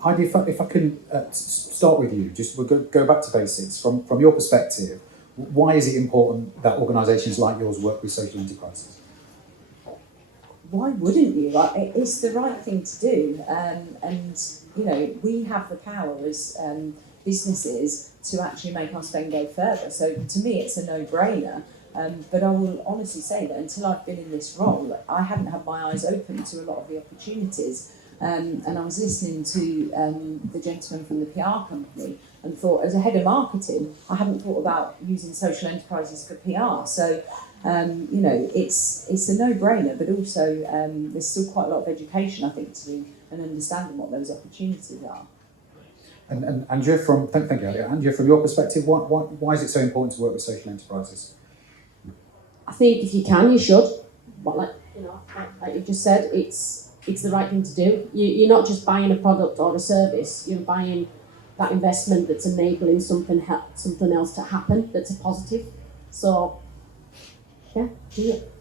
Heidi, if I can start with you, just we'll go back to basics. From your perspective, why is it important that organisations like yours work with social enterprises? Why wouldn't you? It's the right thing to do, and we have the power as businesses to actually make our spend go further. So to me, it's a no-brainer. But I will honestly say that until I've been in this role, I haven't had my eyes open to a lot of the opportunities. And I was listening to the gentleman from the PR company and thought, as a head of marketing, I haven't thought about using social enterprises for PR. So, it's a no-brainer, but also there's still quite a lot of education, I think, to do and understanding what those opportunities are. And Andrea, thank you, Andrea, from your perspective, why is it so important to work with social enterprises? I think if you can, you should. But like you just said, it's the right thing to do. You're not just buying a product or a service. You're buying that investment that's enabling something else to happen that's a positive. So, yeah, do it.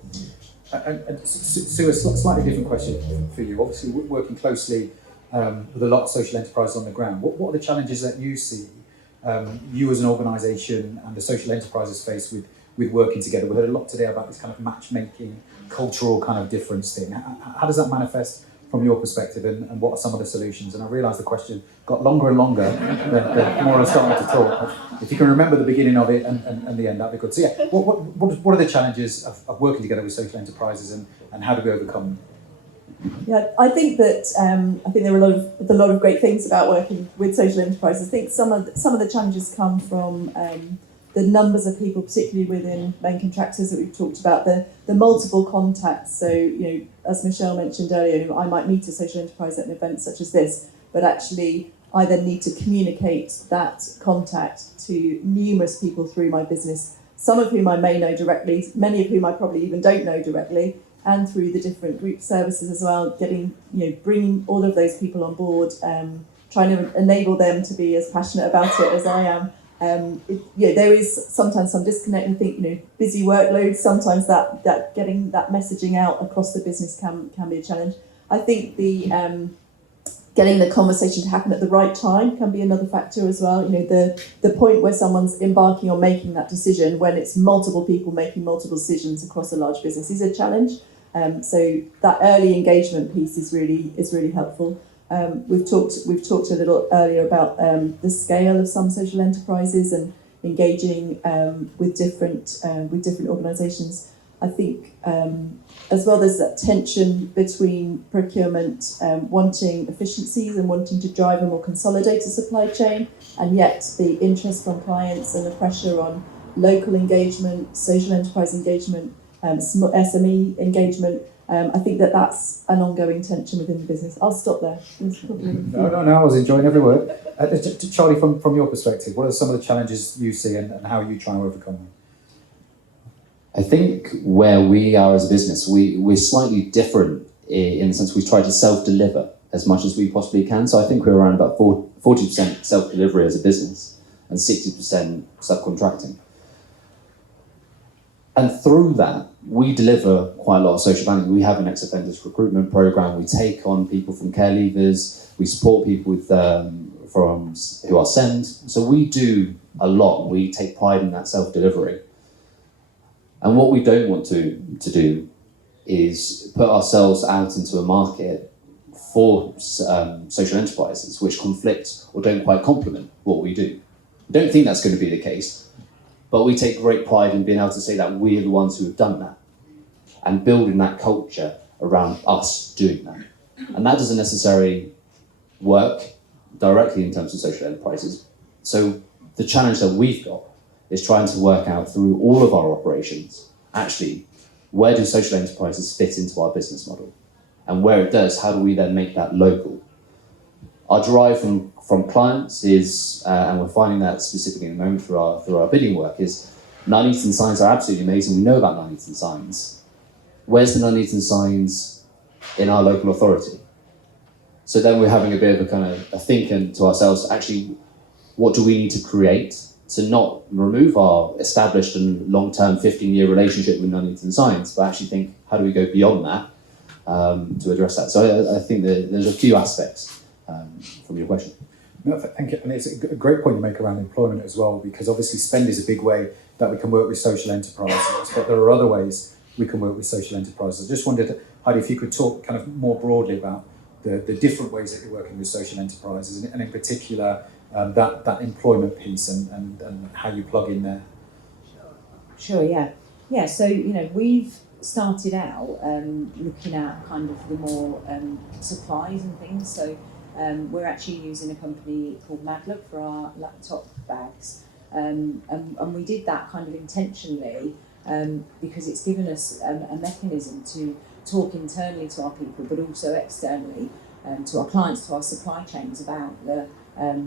And Sue, a slightly different question for you. Obviously, working closely with a lot of social enterprises on the ground, what are the challenges that you see, you as an organisation and the social enterprises face with working together? We heard a lot today about this kind of matchmaking, cultural kind of difference thing. How does that manifest from your perspective, and what are some of the solutions? And I realise the question got longer and longer the more I was starting to talk. If you can remember the beginning of it and the end, that'd be good. So yeah, what are the challenges of working together with social enterprises, and how do we overcome them? Yeah, I think that there are a lot of great things about working with social enterprises. I think some of the challenges come from the numbers of people, particularly within main contractors that we've talked about, the multiple contacts. So, as Michelle mentioned earlier, I might meet a social enterprise at an event such as this, but actually I then need to communicate that contact to numerous people through my business, some of whom I may know directly, many of whom I probably even don't know directly, and through the different group services as well, bringing all of those people on board, trying to enable them to be as passionate about it as I am. There is sometimes some disconnect. I think, busy workloads, sometimes that getting that messaging out across the business can be a challenge. I think the getting the conversation to happen at the right time can be another factor as well. The point where someone's embarking on making that decision, when it's multiple people making multiple decisions across a large business, is a challenge. So that early engagement piece is really helpful. We've talked a little earlier about the scale of some social enterprises and engaging with different organisations. I think as well there's that tension between procurement wanting efficiencies and wanting to drive a more consolidated supply chain, and yet the interest from clients and the pressure on local engagement, social enterprise engagement, SME engagement. I think that's an ongoing tension within the business. I'll stop there. No, I was enjoying every word. Charlie, from your perspective, what are some of the challenges you see, and how are you trying to overcome them? I think where we are as a business, we're slightly different in the sense we try to self-deliver as much as we possibly can. So I think we're around about 40% self-delivery as a business and 60% subcontracting. And through that, we deliver quite a lot of social value. We have an ex-offenders recruitment program. We take on people from care leavers. We support people with who are SEND. So we do a lot. We take pride in that self-delivery. And what we don't want to do is put ourselves out into a market for social enterprises which conflict or don't quite complement what we do. I don't think that's going to be the case. But we take great pride in being able to say that we're the ones who have done that and building that culture around us doing that. And that doesn't necessarily work directly in terms of social enterprises. So the challenge that we've got is trying to work out through all of our operations, actually, where do social enterprises fit into our business model? And where it does, how do we then make that local? Our drive from clients is, and we're finding that specifically in the moment through our bidding work, is Nuneaton signs are absolutely amazing. We know about Nuneaton signs. Where's the Nuneaton signs in our local authority? So then we're having a bit of a kind of a thinking to ourselves, actually, what do we need to create to not remove our established and long-term 15-year relationship with Nuneaton signs, but actually think, how do we go beyond that to address that? So I think that there's a few aspects. from your question. No, thank you. And it's a great point you make around employment as well, because obviously spend is a big way that we can work with social enterprises, but there are other ways we can work with social enterprises. I just wondered, Heidi, if you could talk kind of more broadly about the different ways that you're working with social enterprises, and in particular that employment piece and how you plug in there. Sure, yeah. Yeah, so, we've started out looking at kind of the more supplies and things. So we're actually using a company called Madlook for our laptop bags. And we did that kind of intentionally because it's given us a mechanism to talk internally to our people, but also externally to our clients, to our supply chains about the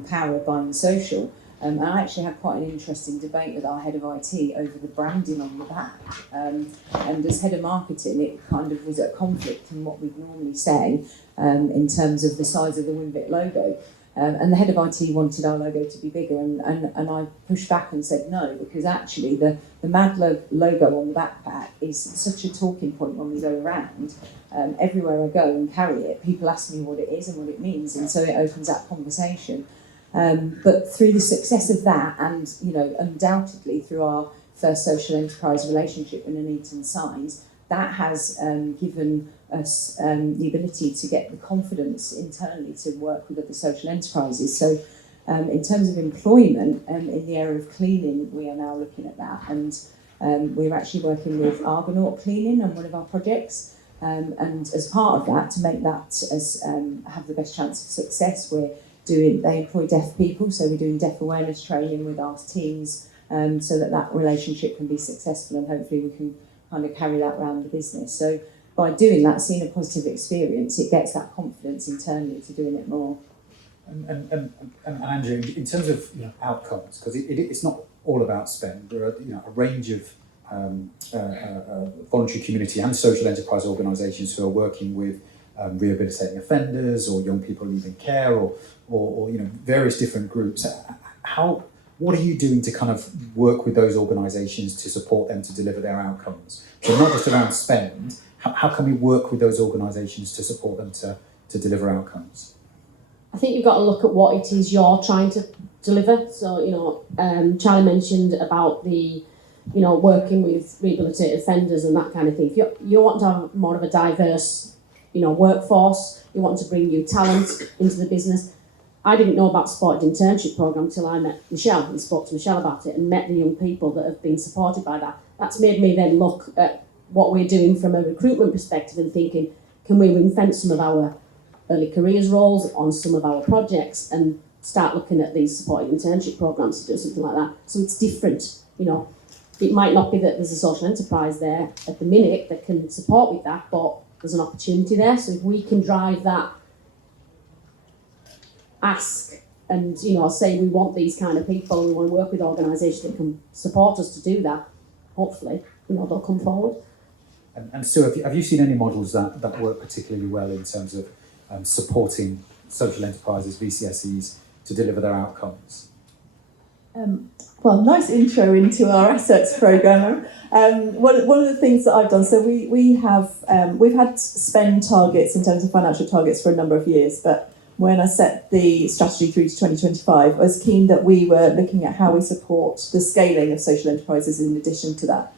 power of buying social. And I actually had quite an interesting debate with our head of IT over the branding on the back. And as head of marketing, it kind of was at conflict in what we'd normally say in terms of the size of the Winvit logo. And the head of IT wanted our logo to be bigger, and I pushed back and said no, because actually the Madlook logo on the backpack is such a talking point when we go around. Everywhere I go and carry it, people ask me what it is and what it means, and so it opens that conversation. But through the success of that, and undoubtedly through our first social enterprise relationship with Nuneaton Signs, that has given us the ability to get the confidence internally to work with other social enterprises. So in terms of employment, in the area of cleaning, we are now looking at that, and we're actually working with Argonaut Cleaning on one of our projects. And as part of that, to make that have the best chance of success, they employ deaf people, so we're doing deaf awareness training with our teams so that relationship can be successful, and hopefully we can kind of carry that around the business. So by doing that, seeing a positive experience, it gets that confidence internally to doing it more. And Andrea, in terms of outcomes, because it's not all about spend. There are a range of voluntary community and social enterprise organisations who are working with rehabilitating offenders or young people leaving care or various different groups. What are you doing to kind of work with those organisations to support them to deliver their outcomes? So not just around spend, how can we work with those organisations to support them to deliver outcomes? I think you've got to look at what it is you're trying to deliver. So, Charlie mentioned about the, working with rehabilitated offenders and that kind of thing. If you want to have more of a diverse, workforce, you want to bring new talent into the business. I didn't know about supported internship programme until I met Michelle and spoke to Michelle about it and met the young people that have been supported by that. That's made me then look at what we're doing from a recruitment perspective and thinking, can we ring-fence some of our early careers roles on some of our projects and start looking at these supported internship programmes to do something like that. So it's different, It might not be that there's a social enterprise there at the minute that can support with that, but there's an opportunity there. So if we can drive that ask and, say we want these kind of people, we want to work with organisations that can support us to do that, hopefully, they'll come forward. And Sue, have you seen any models that work particularly well in terms of supporting social enterprises, VCSEs, to deliver their outcomes? Well, nice intro into our assets programme. One of the things that I've done, so we've had spend targets in terms of financial targets for a number of years, but when I set the strategy through to 2025, I was keen that we were looking at how we support the scaling of social enterprises in addition to that.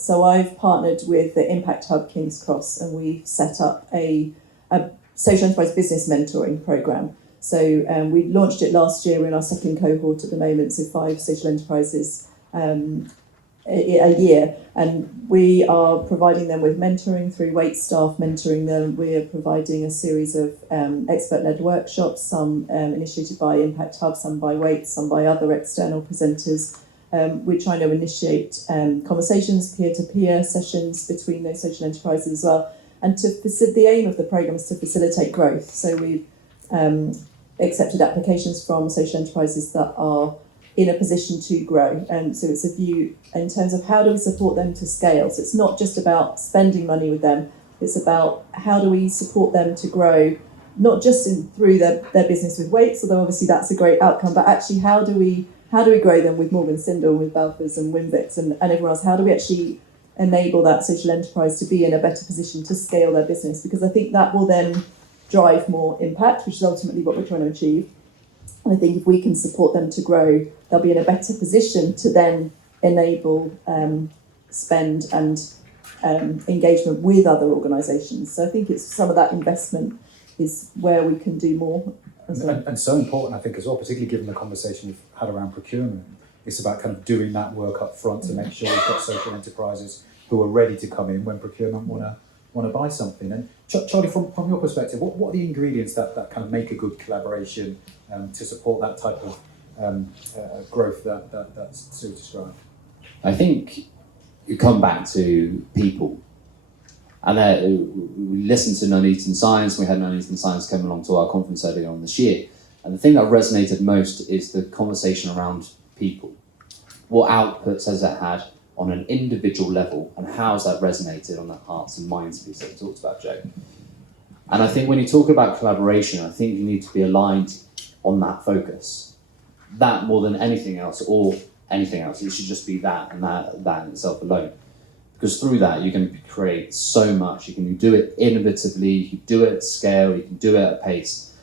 So I've partnered with the Impact Hub King's Cross, and we've set up a social enterprise business mentoring programme. So we launched it last year. We're in our second cohort at the moment, so 5 social enterprises a year, and we are providing them with mentoring through Wait staff mentoring them. We're providing a series of expert-led workshops, some initiated by Impact Hub, some by Wait, some by other external presenters. We're trying to initiate conversations, peer-to-peer sessions between those social enterprises as well. And the aim of the programme is to facilitate growth. So we've accepted applications from social enterprises that are in a position to grow. And so it's a view in terms of how do we support them to scale. So it's not just about spending money with them, it's about how do we support them to grow, not just through their business with Waits, although obviously that's a great outcome, but actually how do we grow them with Morgan Sindall, with Balfours and Winvix and everyone else? How do we actually enable that social enterprise to be in a better position to scale their business? Because I think that will then drive more impact, which is ultimately what we're trying to achieve. And I think if we can support them to grow, they'll be in a better position to then enable spend and engagement with other organisations. So I think it's some of that investment is where we can do more. And so important, I think, as well, particularly given the conversation we've had around procurement. It's about kind of doing that work up front to make sure we've got social enterprises who are ready to come in when procurement want to buy something. And Charlie, from your perspective, what are the ingredients that kind of make a good collaboration to support that type of growth that Sue described? I think you come back to people. And we listened to Nuneaton Science. We had Nuneaton Science come along to our conference earlier on this year. And the thing that resonated most is the conversation around people. What outputs has it had on an individual level, and how has that resonated on that hearts and minds piece that we talked about, Joe? And I think when you talk about collaboration, I think you need to be aligned on that focus. That more than anything else, or anything else. It should just be that, and that in itself alone. Because through that, you can create so much. You can do it innovatively, you can do it at scale, you can do it at pace.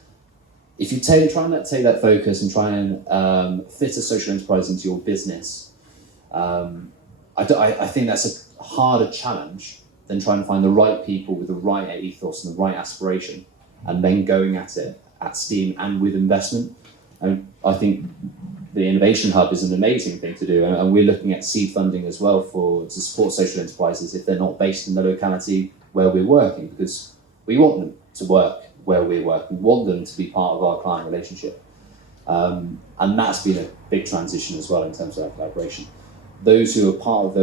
If you try and take that focus and try and fit a social enterprise into your business, I think that's a harder challenge than trying to find the right people with the right ethos and the right aspiration, and then going at it at steam and with investment. And I think the Innovation Hub is an amazing thing to do, and we're looking at seed funding as well to support social enterprises if they're not based in the locality where we're working, because we want them to work where we work. We want them to be part of our client relationship. And that's been a big transition as well in terms of our collaboration. Those who are part of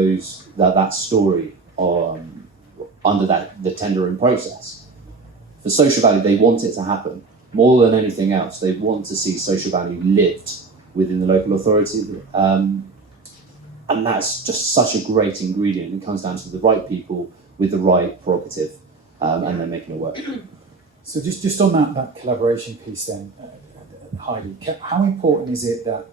that story under the tendering process, for social value, they want it to happen. More than anything else, they want to see social value lived within the local authority. And that's just such a great ingredient. It comes down to the right people with the right prerogative, and then making it work. So just on that collaboration piece then, Heidi, how important is it that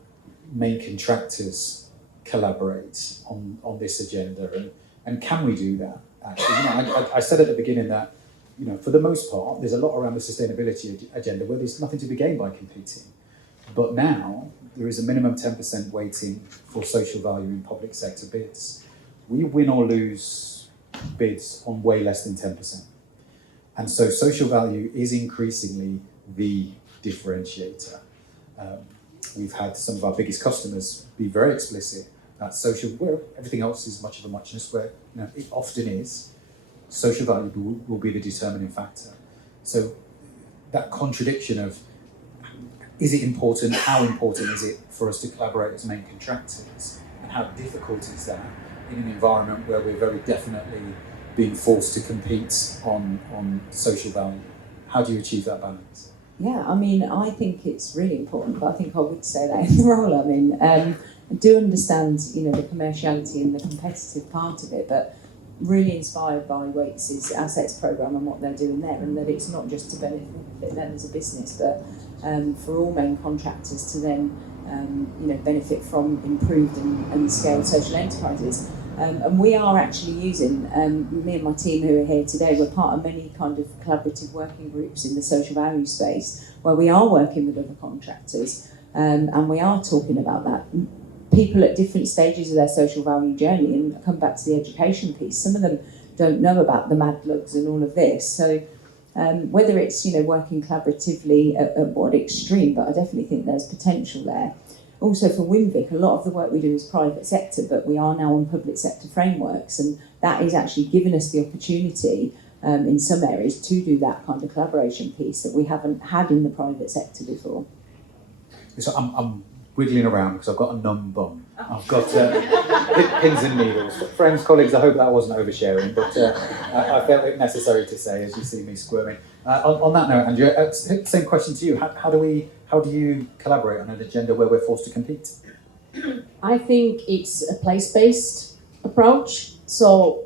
main contractors collaborate on this agenda, and can we do that? Actually, I said at the beginning that, for the most part, there's a lot around the sustainability agenda where there's nothing to be gained by competing. But now there is a minimum 10% weighting for social value in public sector bids. We win or lose bids on way less than 10%. And so social value is increasingly the differentiator. We've had some of our biggest customers be very explicit that social, where everything else is much of a muchness, where it often is, social value will be the determining factor. So that contradiction of, is it important, how important is it for us to collaborate as main contractors, and how difficult is that in an environment where we're very definitely being forced to compete on social value? How do you achieve that balance? Yeah, I think it's really important, but I think I would say that in the role I'm in. I do understand, the commerciality and the competitive part of it, but really inspired by Waits' Assets programme and what they're doing there, and that it's not just to benefit them as a business, but for all main contractors to then benefit from improved and scaled social enterprises. And we are actually using, me and my team who are here today, we're part of many kind of collaborative working groups in the social value space where we are working with other contractors, and we are talking about that. People at different stages of their social value journey, and I come back to the education piece, some of them don't know about the mad lugs and all of this. So whether it's working collaboratively at what extreme, but I definitely think there's potential there. Also for Winvic, a lot of the work we do is private sector, but we are now on public sector frameworks, and that is actually giving us the opportunity in some areas to do that kind of collaboration piece that we haven't had in the private sector before. So I'm wiggling around because I've got a numb bum. I've got pins and needles. Friends, colleagues, I hope that wasn't oversharing, but I felt it necessary to say as you see me squirming. On that note, Andrea, same question to you. How do you collaborate on an agenda where we're forced to compete? I think it's a place-based approach. So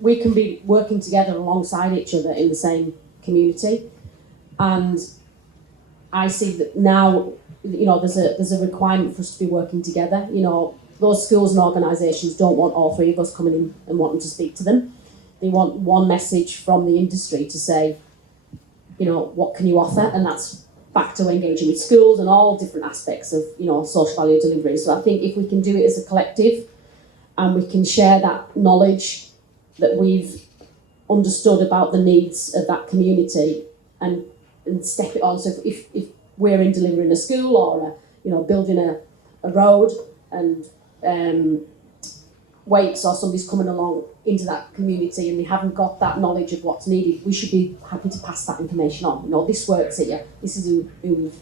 we can be working together alongside each other in the same community. And I see that now, there's a requirement for us to be working together. Those schools and organisations don't want all three of us coming in and wanting to speak to them. They want one message from the industry to say, what can you offer? And that's back to engaging with schools and all different aspects of, social value delivery. So I think if we can do it as a collective and we can share that knowledge that we've understood about the needs of that community and step it on. So if we're in delivering a school or building a road and Waits or somebody's coming along into that community and they haven't got that knowledge of what's needed, we should be happy to pass that information on. This works here. This is who we've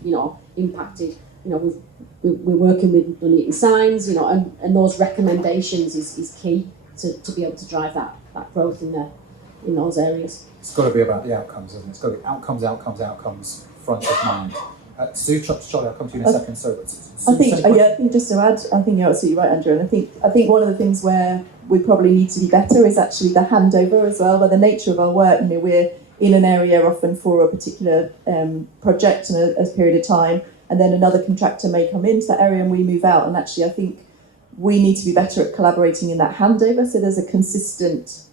impacted. We're working with Dunedin Signs. And those recommendations is key to be able to drive that growth in those areas. It's got to be about the outcomes, isn't it? It's got to be outcomes front of mind. Sue, Charlie, I'll come to you in a second. So, I think just to add, I think you're absolutely right, Andrea. And I think one of the things where we probably need to be better is actually the handover as well. By the nature of our work, we're in an area often for a particular project and a period of time, and then another contractor may come into that area and we move out. And actually, I think we need to be better at collaborating in that handover, so there's a consistent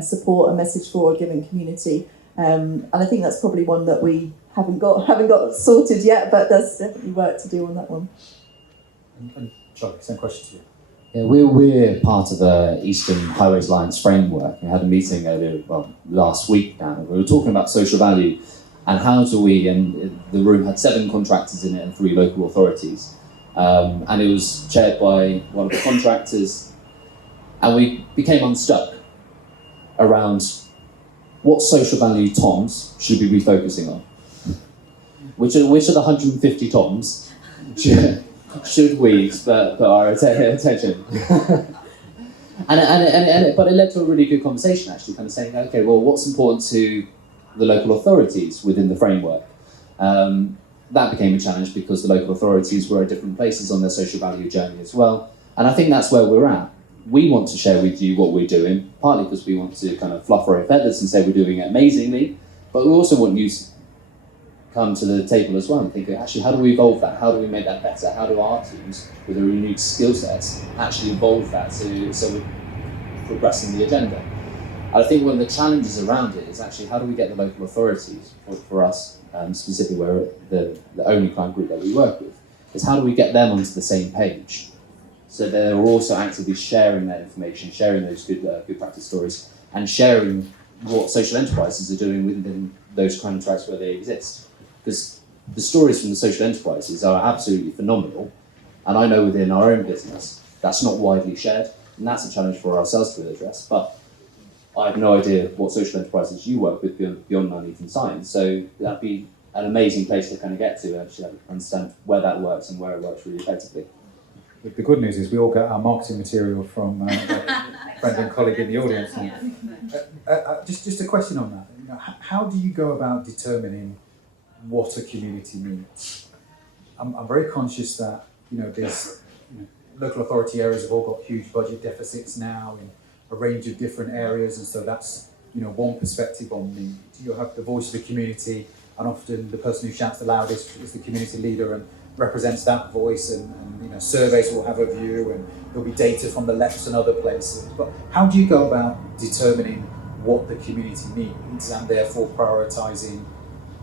support and message for a given community. And I think that's probably one that we haven't got sorted yet, but there's definitely work to do on that one. And Charlie, same question to you. Yeah, we're part of the Eastern Highways Alliance framework. We had a meeting last week now. We were talking about social value and how do we, and the room had 7 contractors in it and 3 local authorities. And it was chaired by one of the contractors, and we became unstuck around what social value TOMs should we be focusing on. Which are the 150 TOMs should we put our attention? But it led to a really good conversation, actually, kind of saying, okay, well, what's important to the local authorities within the framework? That became a challenge because the local authorities were at different places on their social value journey as well. And I think that's where we're at. We want to share with you what we're doing, partly because we want to kind of fluff our feathers and say we're doing it amazingly, but we also want you to come to the table as well and think, actually, how do we evolve that? How do we make that better? How do our teams, with a renewed skill sets, actually evolve that so we're progressing the agenda? And I think one of the challenges around it is actually how do we get the local authorities, for us, specifically where the only client group that we work with, is how do we get them onto the same page? So they're also actively sharing that information, sharing those good practice stories, and sharing what social enterprises are doing within those contracts where they exist. Because the stories from the social enterprises are absolutely phenomenal, and I know within our own business that's not widely shared, and that's a challenge for ourselves to address. But I have no idea what social enterprises you work with beyond Nuneaton Science, so that'd be an amazing place to kind of get to and actually understand where that works and where it works really effectively. The good news is we all get our marketing material from a friend and colleague in the audience. Just a question on that. How do you go about determining what a community needs? I'm very conscious that these local authority areas have all got huge budget deficits now in a range of different areas, and so that's one perspective on need. You'll have the voice of the community, and often the person who shouts the loudest is the community leader and represents that voice, and surveys will have a view, and there'll be data from the LEPs and other places. But how do you go about determining what the community needs and therefore prioritising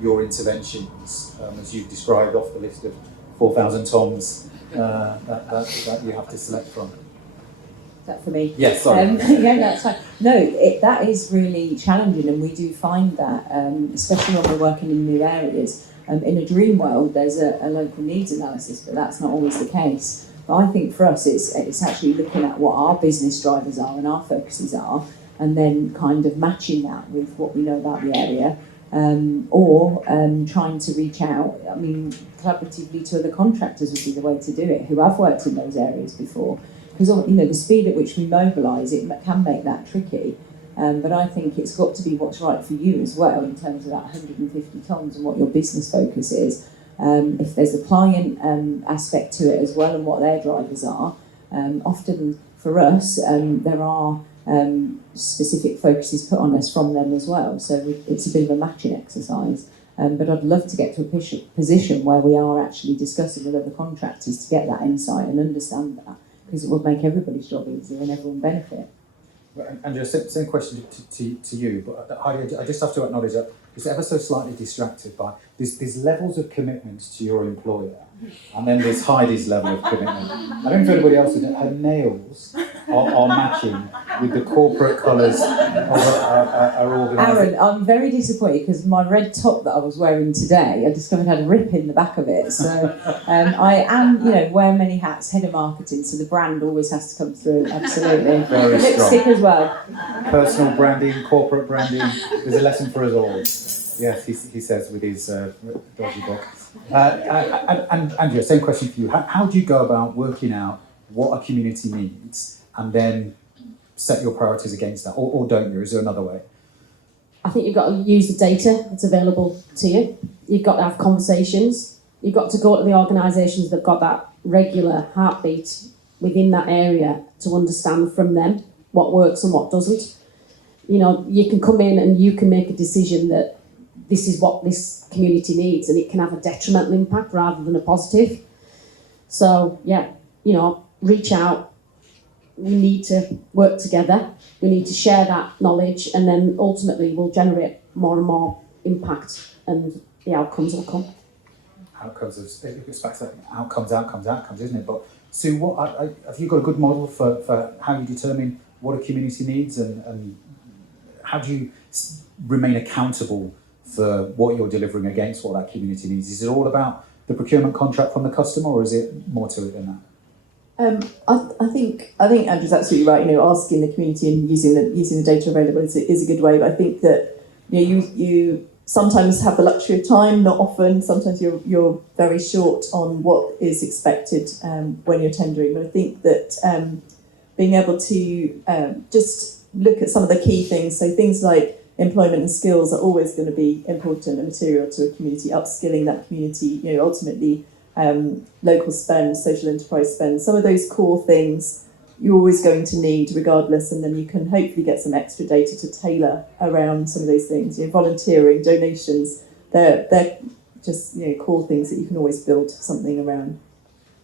your interventions, as you've described off the list of 4,000 TOMs that you have to select from? Is that for me? Yes, sorry. Yeah, that's fine. No, that is really challenging, and we do find that, especially when we're working in new areas. In a dream world, there's a local needs analysis, but that's not always the case. But I think for us, it's actually looking at what our business drivers are and our focuses are, and then kind of matching that with what we know about the area, or trying to reach out. I mean, collaboratively to other contractors would be the way to do it, who have worked in those areas before. Because the speed at which we mobilise it can make that tricky. But I think it's got to be what's right for you as well in terms of that 150 TOMs and what your business focus is. If there's a client aspect to it as well and what their drivers are, often for us there are specific focuses put on us from them as well. So it's a bit of a matching exercise. But I'd love to get to a position where we are actually discussing with other contractors to get that insight and understand that, because it would make everybody's job easier and everyone benefit. Andrea, same question to you, but Heidi, I just have to acknowledge that it's ever so slightly distracted by there's levels of commitment to your employer, and then there's Heidi's level of commitment. I don't know if anybody else would. Her nails are matching with the corporate colours of our organisation. Aaron, I'm very disappointed because my red top that I was wearing today, I discovered had a rip in the back of it. So I am, wear many hats, head of marketing, so the brand always has to come through, absolutely. Very Lipstick strong. as well. Personal branding, corporate branding, there's a lesson for us all. Yes, he says with his dodgy book. And Andrea, same question for you. How do you go about working out what a community needs and then set your priorities against that? Or don't you? Is there another way? I think you've got to use the data that's available to you. You've got to have conversations. You've got to go to the organisations that got that regular heartbeat within that area to understand from them what works and what doesn't. You can come in and you can make a decision that this is what this community needs, and it can have a detrimental impact rather than a positive. So, reach out. We need to work together. We need to share that knowledge, and then ultimately we'll generate more and more impact, and the outcomes will come. It gets back to that outcomes, isn't it? But Sue, have you got a good model for how you determine what a community needs, and how do you remain accountable for what you're delivering against what that community needs? Is it all about the procurement contract from the customer, or is it more to it than that? I think Andrew's absolutely right. Asking the community and using the data available is a good way. But I think that you sometimes have the luxury of time. Not often. Sometimes you're very short on what is expected when you're tendering. But I think that being able to just look at some of the key things. So things like employment and skills are always going to be important and material to a community. Upskilling that community, ultimately. Local spend, social enterprise spend, some of those core things you're always going to need regardless, and then you can hopefully get some extra data to tailor around some of those things. Volunteering, donations, they're just core things that you can always build something around.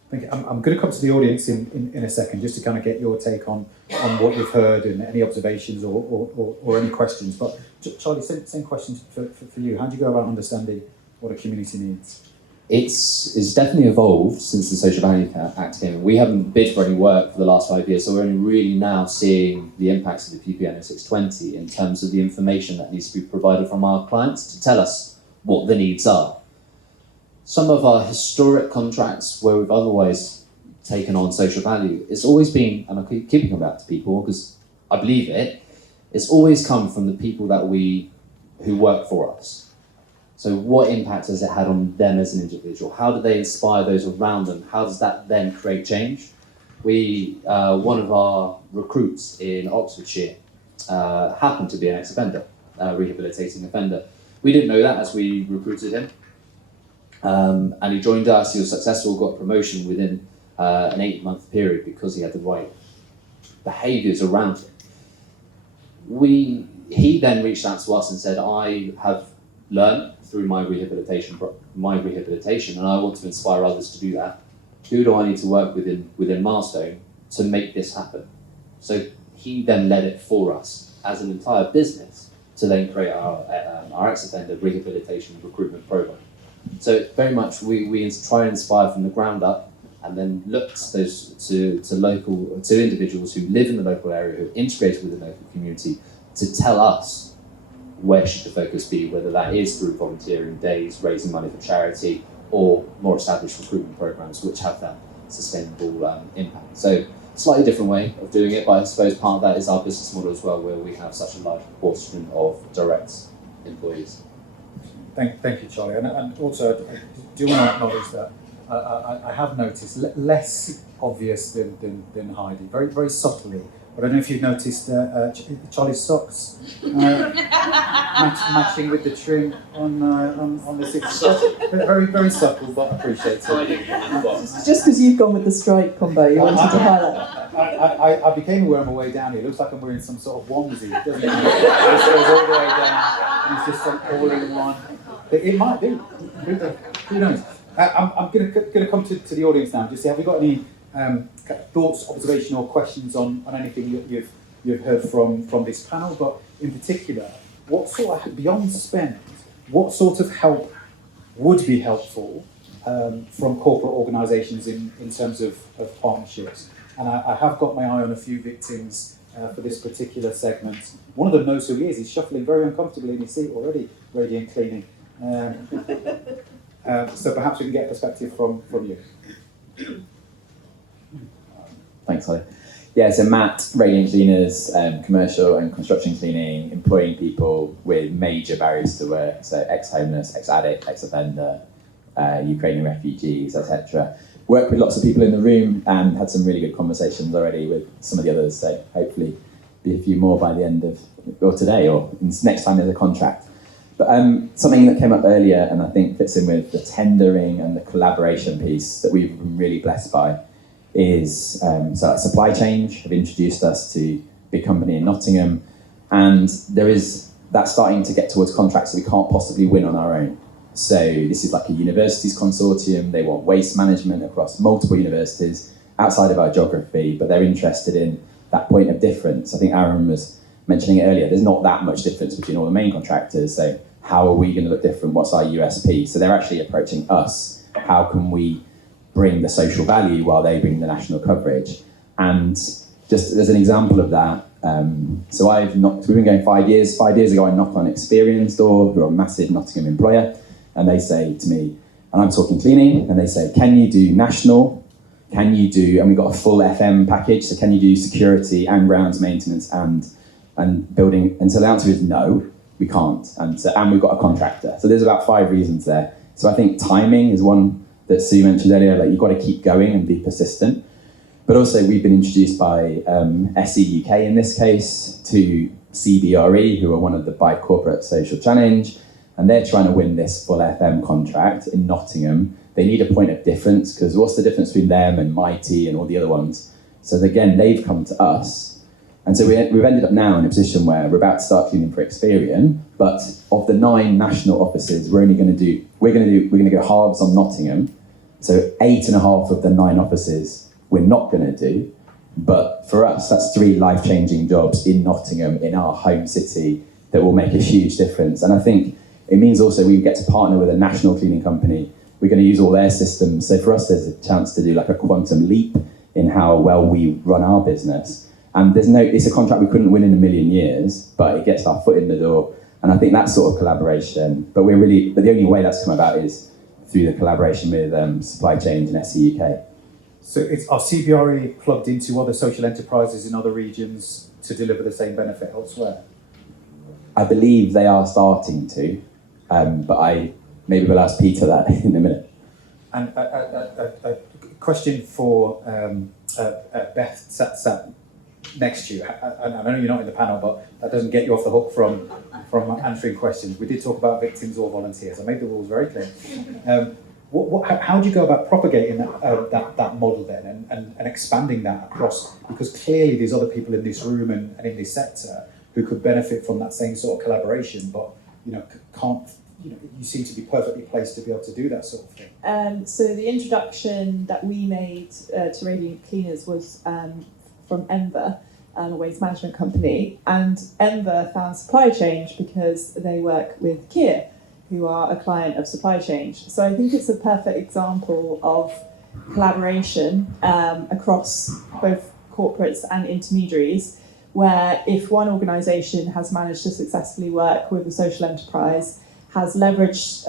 Thank you. I'm going to come to the audience in a second just to kind of get your take on what you've heard and any observations or any questions. But Charlie, same question for you. How do you go about understanding what a community needs? It's definitely evolved since the Social Value Act came in. We haven't bid for any work for the last 5 years, so we're only really now seeing the impacts of the PPN 620 in terms of the information that needs to be provided from our clients to tell us what the needs are. Some of our historic contracts where we've otherwise taken on social value, it's always been, and I keep coming back to people because I believe it's always come from the people who work for us. So what impact has it had on them as an individual? How do they inspire those around them? How does that then create change? One of our recruits in Oxfordshire happened to be an ex-offender, rehabilitating offender. We didn't know that as we recruited him. And he joined us, he was successful, got promotion within an 8-month period because he had the right behaviours around him. He then reached out to us and said, I have learned through my rehabilitation, and I want to inspire others to do that. Who do I need to work within Milestone to make this happen? So he then led it for us as an entire business to then create our ex-offender rehabilitation and recruitment program. So very much we try and inspire from the ground up, and then look to individuals who live in the local area, who are integrated with the local community, to tell us where should the focus be, whether that is through volunteering days, raising money for charity, or more established recruitment programs which have that sustainable impact. So slightly different way of doing it, but I suppose part of that is our business model as well, where we have such a large proportion of direct employees. Thank you, Charlie. And also, I do want to acknowledge that I have noticed less obvious than Heidi, very, very subtly. But I don't know if you've noticed Charlie's socks matching with the trim on the 6. Very, very subtle, but appreciated. Just because you've gone with the stripe combo, you wanted to highlight. I became aware on my way down here. It looks like I'm wearing some sort of onesie, doesn't it? It just goes all the way down, and it's just like all in one. It might do. Who knows? I'm going to come to the audience now. Just see, have we got any thoughts, observation, or questions on anything that you've you've heard from this panel, but in particular, what sort of, beyond spend, what sort of help would be helpful from corporate organisations in terms of partnerships? And I have got my eye on a few victims for this particular segment. One of them knows who he is. He's shuffling very uncomfortably in his seat already, radiant cleaning. So perhaps we can get perspective from you. Thanks, Holly. Yeah, so Matt, Radiant Cleaners, commercial and construction cleaning, employing people with major barriers to work, so ex-homeless, ex-addict, ex-offender, Ukrainian refugees, etc. Worked with lots of people in the room and had some really good conversations already with some of the others, so hopefully be a few more by the end of, or today, or next time there's a contract. But something that came up earlier, and I think fits in with the tendering and the collaboration piece that we've been really blessed by, is so like Supply Change have introduced us to a big company in Nottingham, and there is that starting to get towards contracts that we can't possibly win on our own. So this is like a universities consortium. They want waste management across multiple universities outside of our geography, but they're interested in that point of difference. I think Aaron was mentioning it earlier. There's not that much difference between all the main contractors. So how are we going to look different? What's our USP? So they're actually approaching us. How can we bring the social value while they bring the national coverage? And just as an example of that, so we've been going 5 years. 5 years ago, I knocked on Experience door, who are a massive Nottingham employer, and they say to me, and I'm talking cleaning, and they say, can you do national? Can you do, and we've got a full FM package, so can you do security and grounds maintenance and building? And so the answer is no, we can't. And we've got a contractor. So there's about 5 reasons there. So I think timing is one that Sue mentioned earlier, like you've got to keep going and be persistent. But also we've been introduced by SE UK in this case to CBRE, who are one of the by Corporate Social Challenge, and they're trying to win this full FM contract in Nottingham. They need a point of difference, because what's the difference between them and Mighty and all the other ones? So again, they've come to us. And so we've ended up now in a position where we're about to start cleaning for Experian, but of the 9 national offices, we're going to go halves on Nottingham. So 8.5 of the 9 offices we're not going to do. But for us, that's 3 life-changing jobs in Nottingham, in our home city, that will make a huge difference. And I think it means also we get to partner with a national cleaning company. We're going to use all their systems. So for us, there's a chance to do like a quantum leap in how well we run our business. And it's a contract we couldn't win in a million years, but it gets our foot in the door. And I think that sort of collaboration, but the only way that's come about is through the collaboration with Supply Chain and SE UK. So are CBRE plugged into other social enterprises in other regions to deliver the same benefit elsewhere? I believe they are starting to, but maybe we'll ask Peter that in a minute. And a question for Beth sat next to you. And I know you're not in the panel, but that doesn't get you off the hook from answering questions. We did talk about victims or volunteers. I made the rules very clear. How do you go about propagating that model then and expanding that across? Because clearly there's other people in this room and in this sector who could benefit from that same sort of collaboration, but can't. You seem to be perfectly placed to be able to do that sort of thing. So the introduction that we made to Radiant Cleaners was from Enver, a waste management company, and Enver found Supply Change because they work with Kier, who are a client of Supply Change. So I think it's a perfect example of collaboration across both corporates and intermediaries, where if one organisation has managed to successfully work with a social enterprise, has leveraged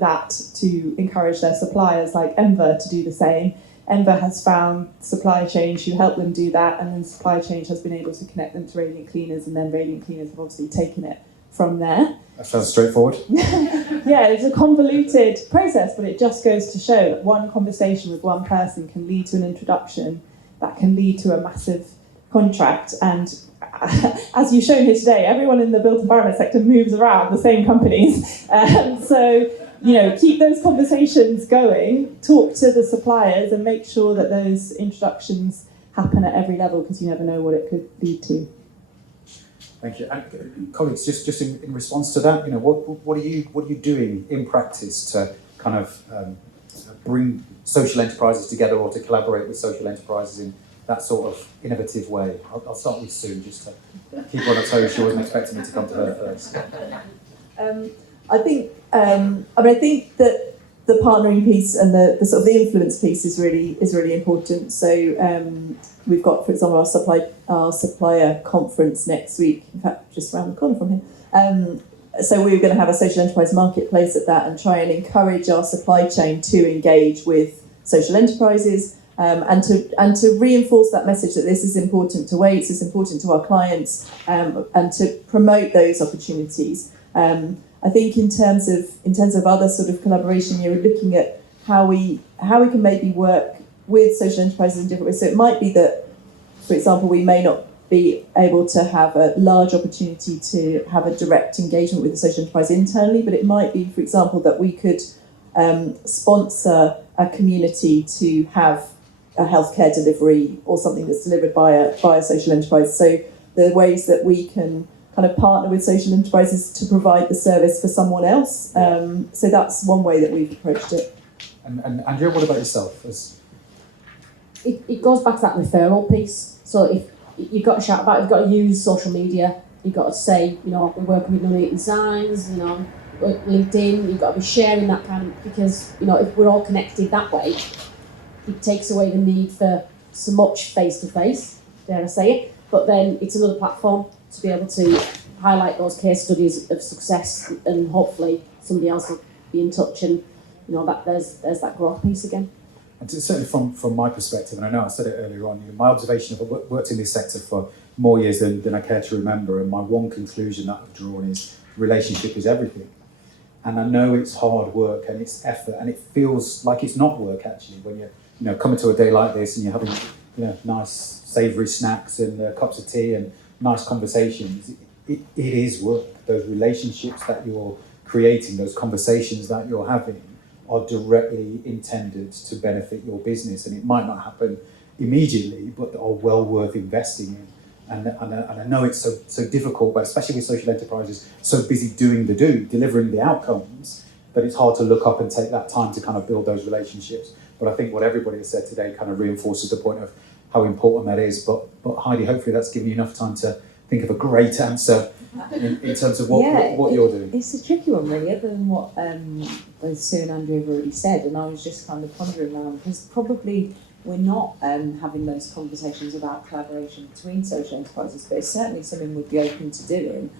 that to encourage their suppliers like Enver to do the same, Enver has found Supply Change who helped them do that, and then Supply Change has been able to connect them to Radiant Cleaners, and then Radiant Cleaners have obviously taken it from there. That sounds straightforward. Yeah, it's a convoluted process, but it just goes to show that one conversation with one person can lead to an introduction that can lead to a massive contract. And as you've shown here today, everyone in the built environment sector moves around the same companies. So, keep those conversations going, talk to the suppliers and make sure that those introductions happen at every level, because you never know what it could lead to. Thank you. And colleagues, just in response to that, what are you doing in practice to kind of bring social enterprises together or to collaborate with social enterprises that sort of innovative way? I'll start with Sue, just to keep her on her toes. She wasn't expecting me to come to her first. I think that the partnering piece and the sort of the influence piece is really important. So we've got, for example, our supplier conference next week. In fact, just around the corner from here. So we're going to have a social enterprise marketplace at that and try and encourage our supply chain to engage with social enterprises and to reinforce that message that this is important to Waits, it's important to our clients, and to promote those opportunities. I think in terms of other sort of collaboration, you're looking at how we can maybe work with social enterprises in different ways. So it might be that, for example, we may not be able to have a large opportunity to have a direct engagement with the social enterprise internally, but it might be, for example, that we could sponsor a community to have a healthcare delivery or something that's delivered by a social enterprise. So the ways that we can kind of partner with social enterprises to provide the service for someone else. So that's one way that we've approached it. And Andrea, what about yourself? It goes back to that referral piece. So if you've got to shout about it, you've got to use social media, you've got to say, we're working with nominating signs, LinkedIn, you've got to be sharing that kind of, because, if we're all connected that way, it takes away the need for so much face-to-face, dare I say it, but then it's another platform to be able to highlight those case studies of success, and hopefully somebody else will be in touch, and that there's that growth piece again. And certainly from my perspective, and I know I said it earlier on, my observation of I've worked in this sector for more years than I care to remember, and my one conclusion that I've drawn is relationship is everything. And I know it's hard work and it's effort, and it feels like it's not work actually when you're coming to a day like this and you're having nice savoury snacks and cups of tea and nice conversations. It is work. Those relationships that you're creating, those conversations that you're having, are directly intended to benefit your business, and it might not happen immediately, but are well worth investing in. And I know it's so difficult, but especially with social enterprises, so busy delivering the outcomes, that it's hard to look up and take that time to kind of build those relationships. But I think what everybody has said today kind of reinforces the point of how important that is. But Heidi, hopefully that's given you enough time to think of a great answer in terms of what you're doing. It's a tricky one, really, other than what both Sue and Andrea have already said. And I was just kind of pondering around, because probably we're not having those conversations about collaboration between social enterprises, but it's certainly something we'd be open to doing.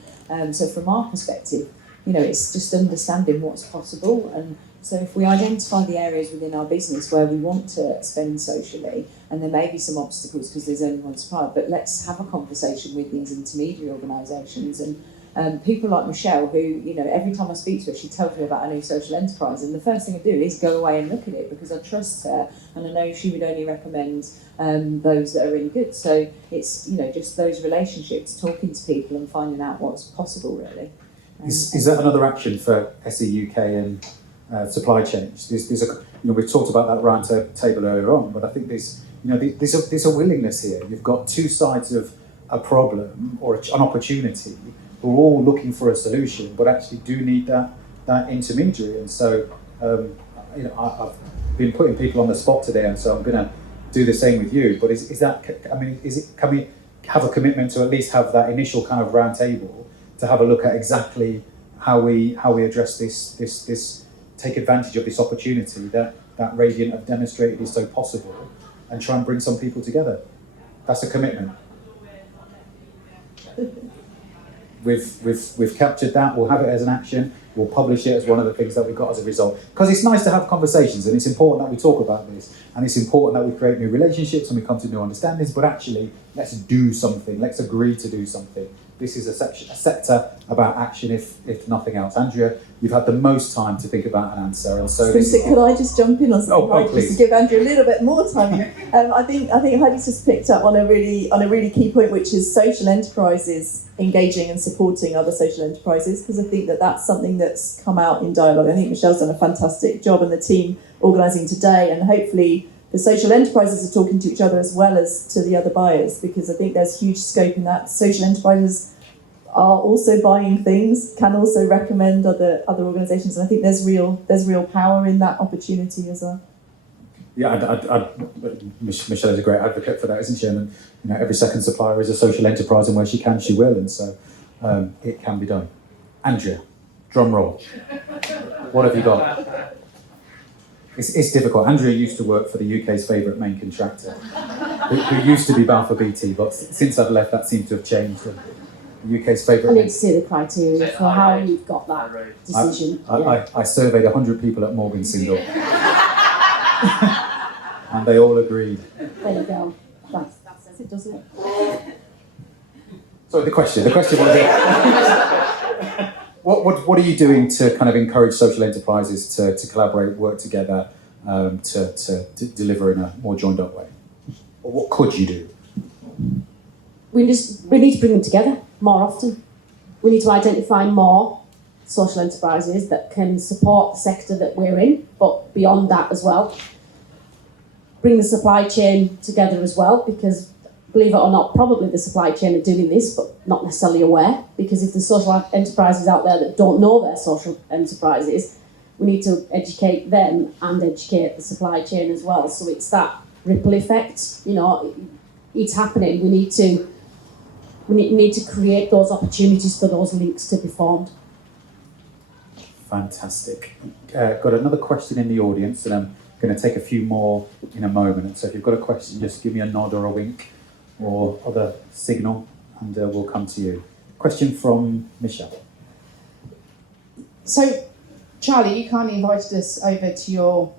So from our perspective, it's just understanding what's possible. And so if we identify the areas within our business where we want to spend socially, and there may be some obstacles because there's only one supplier, but let's have a conversation with these intermediary organisations and people like Michelle, who, every time I speak to her, she tells me about a new social enterprise, and the first thing I do is go away and look at it because I trust her and I know she would only recommend those that are really good. So it's, just those relationships, talking to people and finding out what's possible, really. Is that another action for SE UK and supply chains? There's we've talked about that round table earlier on, but I think there's a willingness here. You've got two sides of a problem or an opportunity. We're all looking for a solution, but actually do need that intermediary. And so, I've been putting people on the spot today, and so I'm going to do the same with you. But can we have a commitment to at least have that initial kind of round table to have a look at exactly how we address this, take advantage of this opportunity that Radiant have demonstrated is so possible, and try and bring some people together? That's a commitment. We've captured that. We'll have it as an action. We'll publish it as one of the things that we got as a result. Because it's nice to have conversations, and it's important that we talk about this, and it's important that we create new relationships and we come to new understandings. But actually, let's do something. Let's agree to do something. This is a sector about action, if nothing else. Andrea, you've had the most time to think about an answer, and so. Could I just jump in on something? Please. Just to give Andrea a little bit more time. I think Heidi's just picked up on a really key point, which is social enterprises engaging and supporting other social enterprises, because I think that's something that's come out in dialogue. I think Michelle's done a fantastic job, and the team organising today, and hopefully the social enterprises are talking to each other as well as to the other buyers, because I think there's huge scope in that. Social enterprises are also buying things, can also recommend other organisations, and I think there's real power in that opportunity as well. Michelle is a great advocate for that, isn't she? And every second supplier is a social enterprise, and where she can, she will, and so it can be done. Andrea, drum roll. What have you got? It's difficult. Andrea used to work for the UK's favourite main contractor, who used to be Balfour Beatty, but since I've left, that seems to have changed. The UK's I favourite. need to see the criteria for how you've got that decision. I surveyed 100 people at Morgan Single, and they all agreed. There you go. That says it, doesn't it? So the question was, what are you doing to kind of encourage social enterprises to collaborate, work together, to deliver in a more joined up way? Or what could you do? We need to bring them together more often. We need to identify more social enterprises that can support the sector that we're in, but beyond that as well. Bring the supply chain together as well, because believe it or not, probably the supply chain are doing this, but not necessarily aware, because if there's social enterprises out there that don't know they're social enterprises, we need to educate them and educate the supply chain as well. So it's that ripple effect, it's happening. We need to create those opportunities for those links to be formed. Fantastic. Got another question in the audience, and I'm going to take a few more in a moment. So if you've got a question, just give me a nod or a wink or other signal, and we'll come to you. Question from Michelle. So, Charlie, you kindly invited us over to your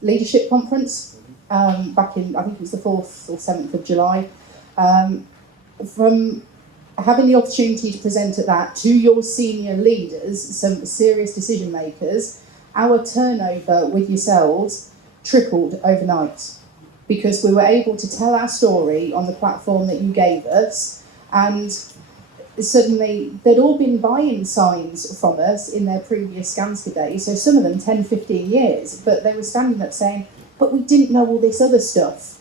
leadership conference back in, I think it was the 4th or 7th of July. From having the opportunity to present at that to your senior leaders, some serious decision makers, our turnover with yourselves tripled overnight, because we were able to tell our story on the platform that you gave us, and suddenly they'd all been buying signs from us in their previous Skanska days, so some of them 10, 15 years, but they were standing up saying, but we didn't know all this other stuff,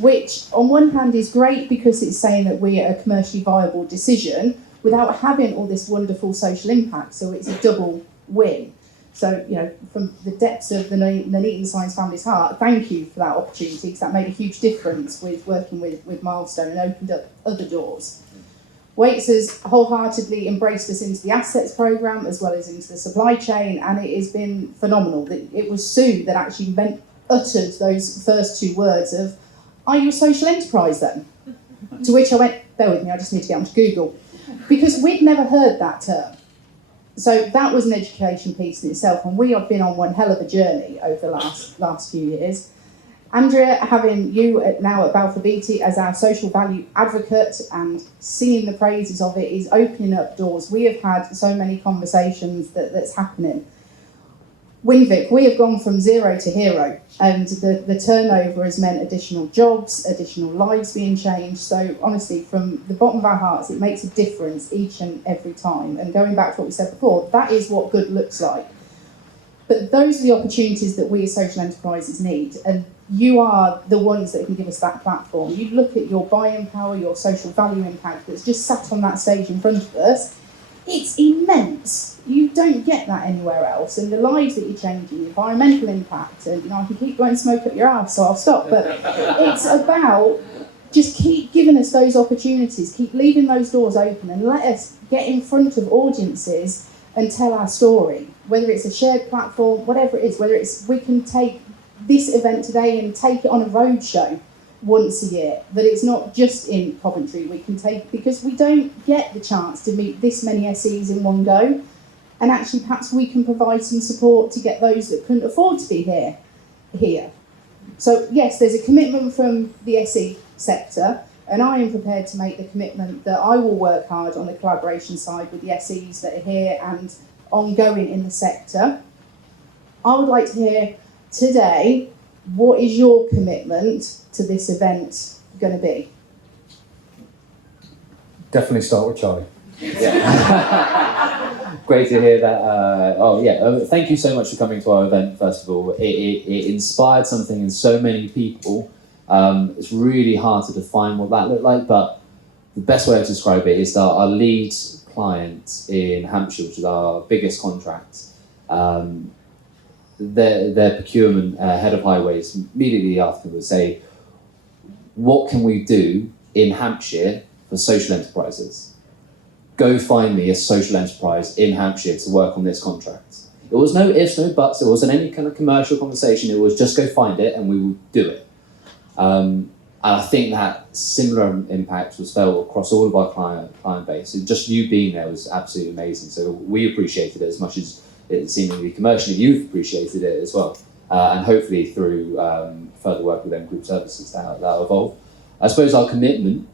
which on one hand is great because it's saying that we're a commercially viable decision without having all this wonderful social impact, so it's a double win. So, from the depths of the Nuneaton Science family's heart, thank you for that opportunity, because that made a huge difference with working with Milestone and opened up other doors. Waits has wholeheartedly embraced us into the assets programme as well as into the supply chain, and it has been phenomenal. It was Sue that actually uttered those first two words of, "Are you a social enterprise then?" To which I went, bear with me, I just need to get onto Google. Because we'd never heard that term. So that was an education piece in itself, and we have been on one hell of a journey over the last few years. Andrea, having you now at Balfour Beatty as our social value advocate and singing the praises of it is opening up doors. We have had so many conversations that's happening. Winvic, we have gone from zero to hero, and the turnover has meant additional jobs, additional lives being changed. So honestly, from the bottom of our hearts, it makes a difference each and every time. And going back to what we said before, that is what good looks like. But those are the opportunities that we as social enterprises need, and you are the ones that can give us that platform. You look at your buying power, your social value impact that's just sat on that stage in front of us. It's immense. You don't get that anywhere else. And the lives that you're changing, the environmental impact, and I can keep blowing smoke up your ass, so I'll stop. But it's about just keep giving us those opportunities, keep leaving those doors open, and let us get in front of audiences and tell our story. Whether it's a shared platform, whatever it is, whether it's we can take this event today and take it on a roadshow once a year, that it's not just in Coventry, we can take, because we don't get the chance to meet this many SEs in one go, and actually perhaps we can provide some support to get those that couldn't afford to be here. So yes, there's a commitment from the SE sector, and I am prepared to make the commitment that I will work hard on the collaboration side with the SEs that are here and ongoing in the sector. I would like to hear today, what is your commitment to this event going to be? Definitely start with Charlie. Great to hear that. Thank you so much for coming to our event, first of all. It inspired something in so many people. It's really hard to define what that looked like, but the best way to describe it is that our lead client in Hampshire, which is our biggest contract, their procurement head of highways immediately after would say, what can we do in Hampshire for social enterprises? Go find me a social enterprise in Hampshire to work on this contract. It was no ifs, no buts, it wasn't any kind of commercial conversation, it was just go find it and we will do it. And I think that similar impact was felt across all of our client base. So just you being there was absolutely amazing. So we appreciated it as much as it seemingly commercially you've appreciated it as well. And hopefully through further work with them group services that'll evolve. I suppose our commitment,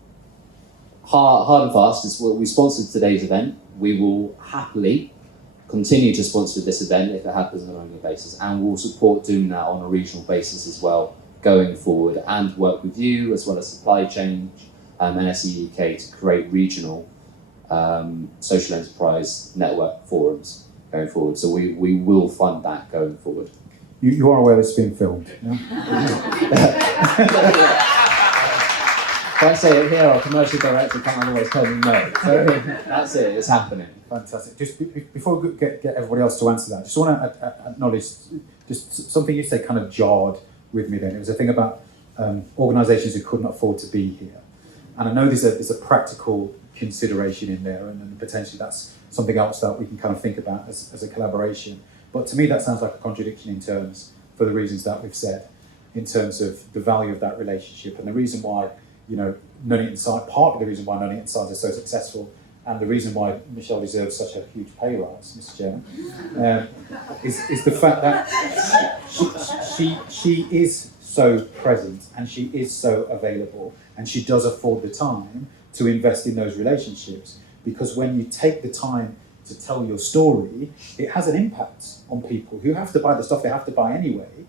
hard and fast, is what we sponsored today's event. We will happily continue to sponsor this event if it happens on an annual basis, and we'll support doing that on a regional basis as well going forward, and work with you as well as supply chain and SE UK to create regional social enterprise network forums going forward. So we will fund that going forward. You are aware it's being filmed, yeah? If I say it here, our commercial director can't otherwise tell me no. So that's it, it's happening. Fantastic. Just before we get everybody else to answer that, I just want to acknowledge just something you said kind of jarred with me then. It was a thing about organisations who couldn't afford to be here. And I know there's a practical consideration in there, and potentially that's something else that we can kind of think about as a collaboration. But to me, that sounds like a contradiction in terms, for the reasons that we've said, in terms of the value of that relationship and the reason why, you know, part of the reason why Nuneaton Sides are so successful, and the reason why Michelle deserves such a huge pay rise, Mr. Chairman, is the fact that she is so present and she is so available, and she does afford the time to invest in those relationships, because when you take the time to tell your story, it has an impact on people who have to buy the stuff they have to buy anyway.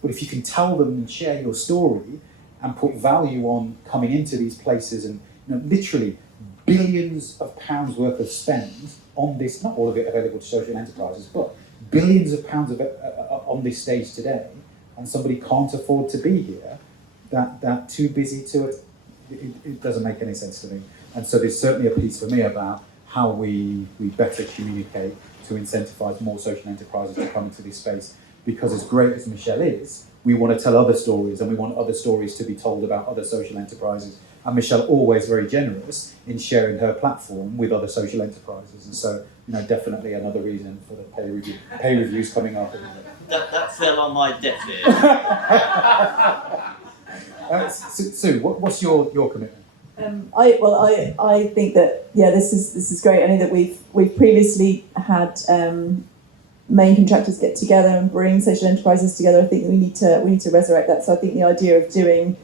But if you can tell them and share your story and put value on coming into these places, and literally billions of pounds worth of spend on this, not all of it available to social enterprises, but billions of pounds of it on this stage today, and somebody can't afford to be here, that too busy to it doesn't make any sense to me. And so there's certainly a piece for me about how we better communicate to incentivise more social enterprises to come into this space, because as great as Michelle is, we want to tell other stories, and we want other stories to be told about other social enterprises. And Michelle always very generous in sharing her platform with other social enterprises. And so, definitely another reason for the pay reviews coming up. That fell on my deaf ear. Sue, what's your commitment? I think that this is great. I know that we've previously had main contractors get together and bring social enterprises together. I think that we need to resurrect that. So I think the idea of doing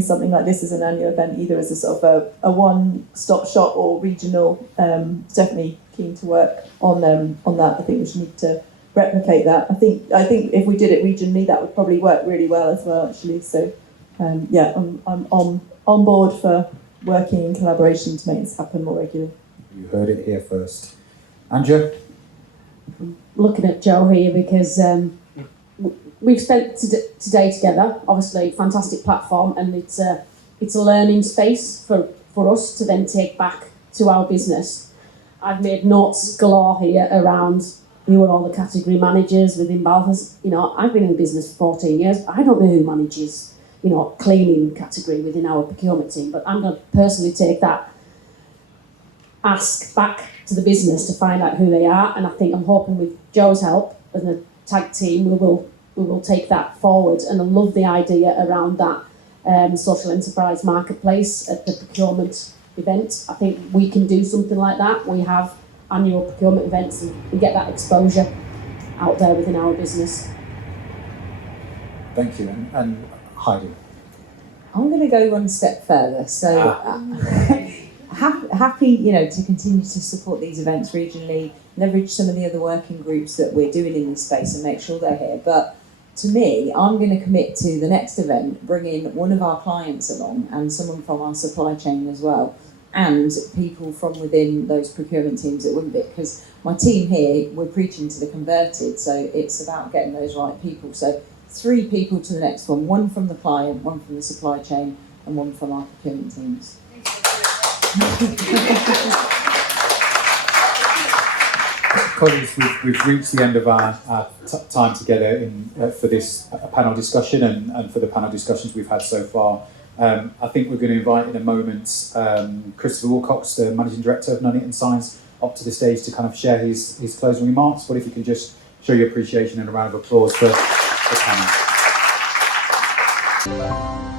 something like this as an annual event, either as a sort of a one-stop shop or regional, definitely keen to work on that. I think we should need to replicate that. I think if we did it regionally, that would probably work really well as well, actually. So I'm on board for working in collaboration to make this happen more regularly. You heard it here first. Andrea? Looking at Joe here, because we've spent today together. Obviously, fantastic platform, and it's a learning space for us to then take back to our business. I've made notes galore here around who are all the category managers within Balfour's. I've been in the business for 14 years. I don't know who manages cleaning category within our procurement team, but I'm going to personally take that ask back to the business to find out who they are, and I'm hoping with Joe's help and the tag team we will take that forward. And I love the idea around that social enterprise marketplace at the procurement event. I think we can do something like that. We have annual procurement events and we get that exposure out there within our business. Thank you. And Heidi? I'm going to go one step further. So happy, to continue to support these events regionally, leverage some of the other working groups that we're doing in this space and make sure they're here. But to me, I'm going to commit to the next event, bringing one of our clients along and someone from our supply chain as well, and people from within those procurement teams that wouldn't be, because my team here, we're preaching to the converted, so it's about getting those right people. So 3 people to the next one from the client, one from the supply chain, and one from our procurement teams. colleagues, we've reached the end of our time together for this panel discussion and for the panel discussions we've had so far. I think we're going to invite in a moment Christopher Wilcox, the Managing Director of Nuneaton Signs, up to the stage to kind of share his closing remarks. But if you can just show your appreciation and a round of applause for the panel.